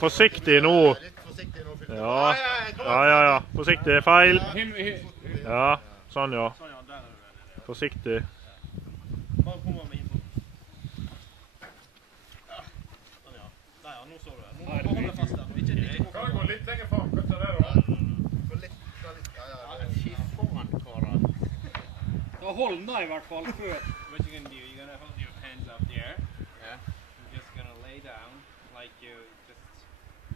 Forsiktig nå. Ja. Ja. Forsiktig, feil. Ja, sånn ja. Forsiktig. Bare kom med info. Sånn ja. Der ja, nå så du det. Nå må du holde fast der. Kan du gå litt lenger fram? Hva er det da? Fy foran, karer. Da hold den da i hvert fall før. What you're gonna do, you're gonna hold your hands up there. Yeah. You're just gonna lay down like you just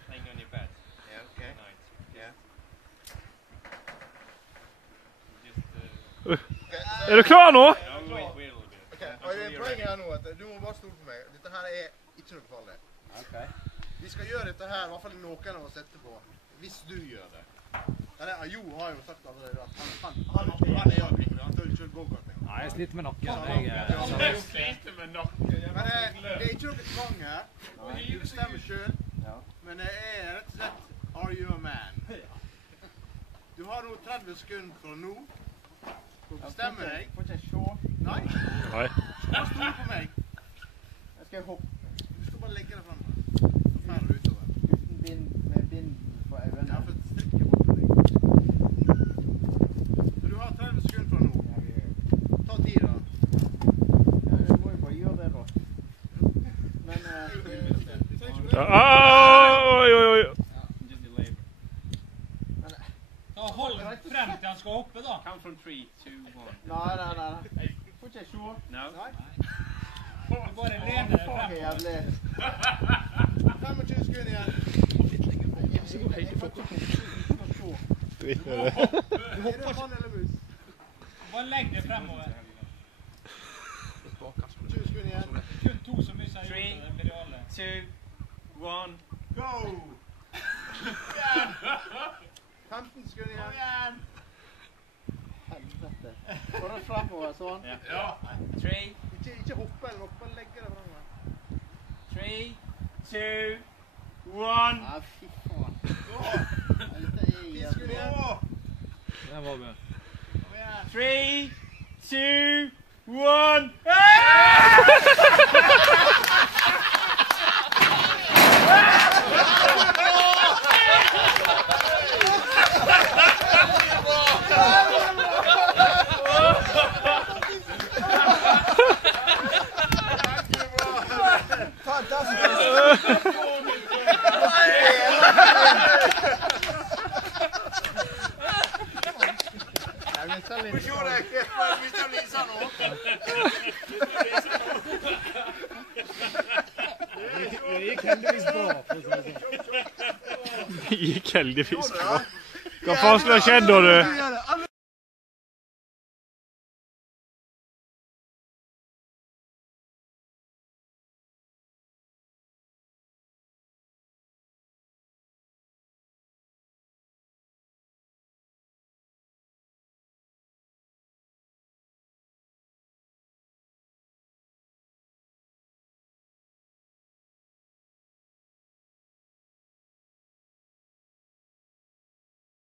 laying on your bed. Yeah, okay. Nice. Yeah. Just Er du klar nå? Poenget er nå at du må bare stole på meg. Dette her er ikke noe farlig. Vi skal gjøre dette her, i hvert fall noen av oss etterpå, hvis du gjør det. Jo har jo sagt allerede at han er jakring, han tør ikke kjøre go-kart. Nei, jeg sliter med nakken. Jeg sliter med nakken. Men det er ikke noe tvang her. Du bestemmer selv. Men det er rett og slett, are you a man? Du har nå 30 sekunder fra nå. Bestemmer deg. Får ikke jeg se? Nei. Nei. Bare stol på meg. Jeg skal hoppe. Du skal bare legge deg frem. Så færre du utover. Uten bind, med bind på øynene. Ja, for strikker bort på deg. Så du har 30 sekunder fra nå. Ta tid da. Ja, du må jo bare gjøre det da. Men, Oi. Hold frem til han skal hoppe da. Count from 3, 2, 1. Nei. Får ikke jeg se? No. Nei. Du bare lener deg frem. Jævlig. 25 sekunder igjen. Drit med det. Er det mann eller mus? Bare legg deg fremover. 20 sekunder igjen. Kun to som mye har gjort det mediale. 2, 1. Go! 15 sekunder igjen. Helvete. Bare fremover, sånn. Ja. 3. Ikke hoppe eller noe, bare legge deg fremover. 3, 2, 1. Ja, fy faen. Dette er 10 sekunder igjen. Den var bra. 3, 2, 1. Det gikk heldigvis bra. Hva faen skulle ha skjedd da, du?